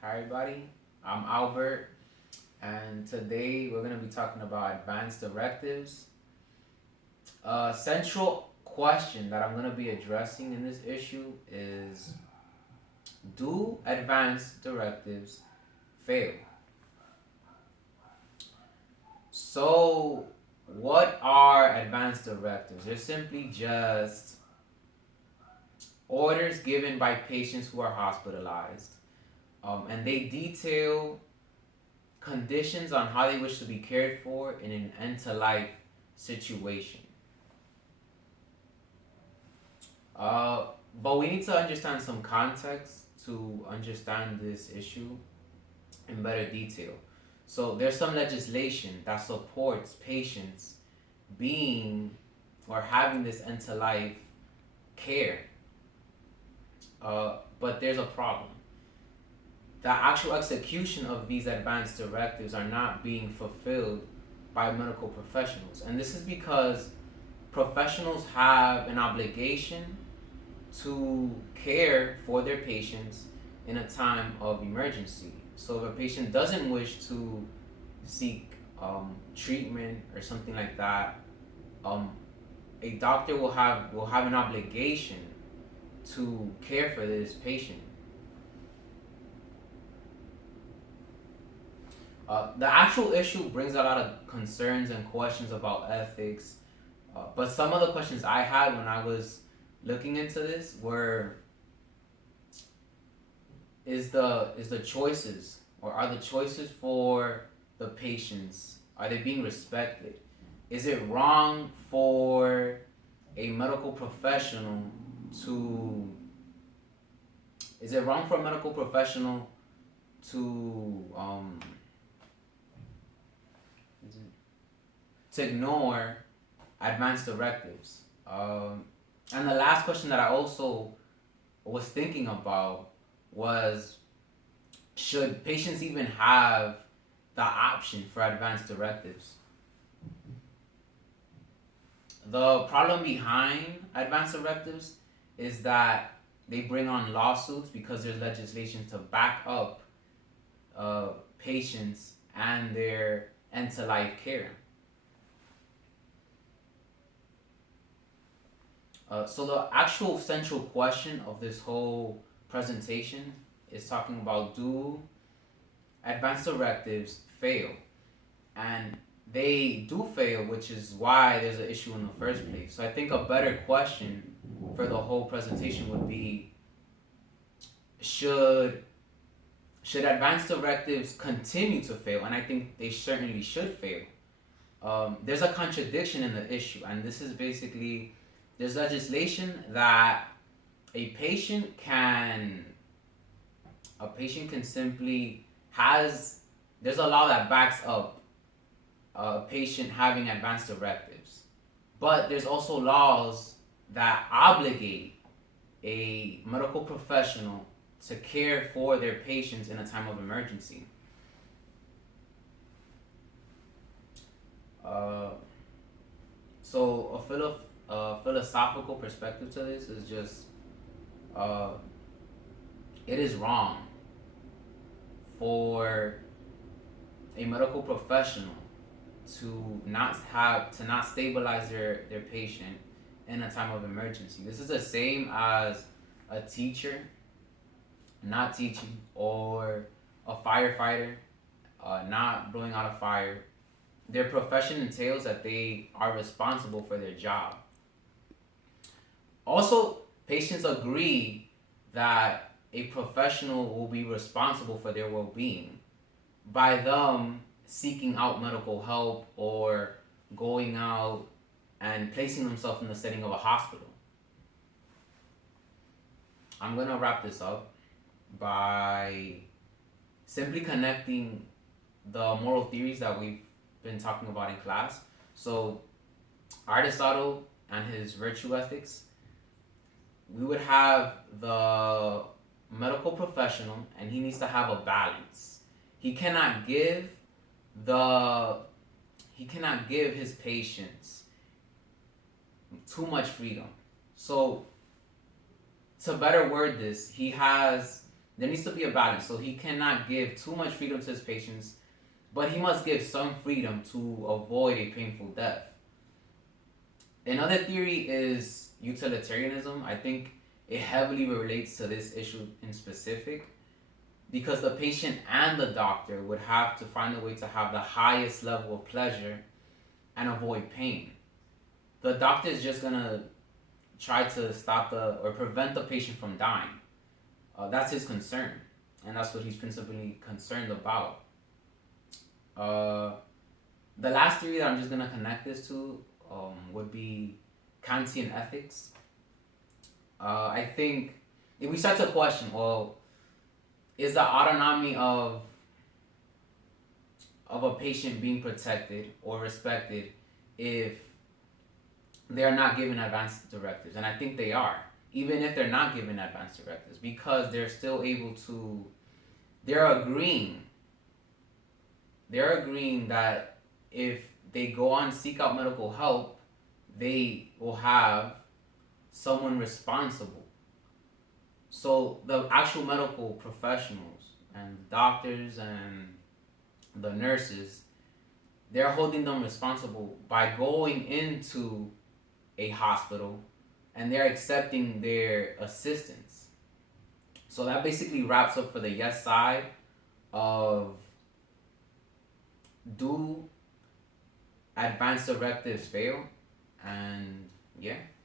Hi, everybody. I'm Albert, and today we're going to be talking about advanced directives. A central question that I'm going to be addressing in this issue is, do advanced directives fail? So, what are advanced directives? They're simply just orders given by patients who are hospitalized, and they detail conditions on how they wish to be cared for in an end to life situation. Uh, but we need to understand some context to understand this issue in better detail. So there's some legislation that supports patients being or having this end to life care. But there's a problem. The actual execution of these advanced directives are not being fulfilled by medical professionals. And this is because professionals have an obligation to care for their patients in a time of emergency. So if a patient doesn't wish to seek treatment or something like that, um, a doctor will have an obligation to care for this patient. The actual issue brings a lot of concerns and questions about ethics, but some of the questions I had when I was looking into this were: is the choices, or are the choices for the patients, are they being respected? Is it wrong for a medical professional to is it wrong for a medical professional to to ignore advanced directives? And the last question that I also was thinking about was, should patients even have the option for advanced directives? The problem behind advanced directives is that they bring on lawsuits because there's legislation to back up patients and their end to life care. So the actual central question of this whole presentation is talking about, do advanced directives fail? And they do fail, which is why there's an issue in the first place. So I think a better question for the whole presentation would be, should advanced directives continue to fail? And I think they certainly should fail. There's a contradiction in the issue, and this is basically, there's legislation that a patient can simply has there's a law that backs up a patient having advanced directives, but there's also laws that obligate a medical professional to care for their patients in a time of emergency. Uh, so a philosophical perspective to this is just, uh, it is wrong for a medical professional to not stabilize their patient in a time of emergency. This is the same as a teacher not teaching, or a firefighter not blowing out a fire. Their profession entails that they are responsible for their job. Also, patients agree that a professional will be responsible for their well-being by them seeking out medical help or going out and placing themselves in the setting of a hospital. I'm going to wrap this up by simply connecting the moral theories that we've been talking about in class. So, Aristotle and his virtue ethics, we would have the medical professional, and he needs to have a balance. He cannot give his patients too much freedom. So, to better word this, There needs to be a balance. So he cannot give too much freedom to his patients, but he must give some freedom to avoid a painful death. Another theory is utilitarianism. I think it heavily relates to this issue in specific because the patient and the doctor would have to find a way to have the highest level of pleasure and avoid pain. The doctor is just gonna try to stop or prevent the patient from dying. That's his concern, and that's what he's principally concerned about. The last theory that I'm just gonna connect this to would be Kantian ethics. I think if we start to question, well, is the autonomy of a patient being protected or respected if they are not given advance directives? And I think they are, even if they're not given advance directives, because they're still able to. They're agreeing. They're agreeing that if they go on seek out medical help, they will have someone responsible. So the actual medical professionals and doctors and the nurses, they're holding them responsible by going into a hospital and they're accepting their assistance. So that basically wraps up for the yes side of do advanced directives fail? And yeah.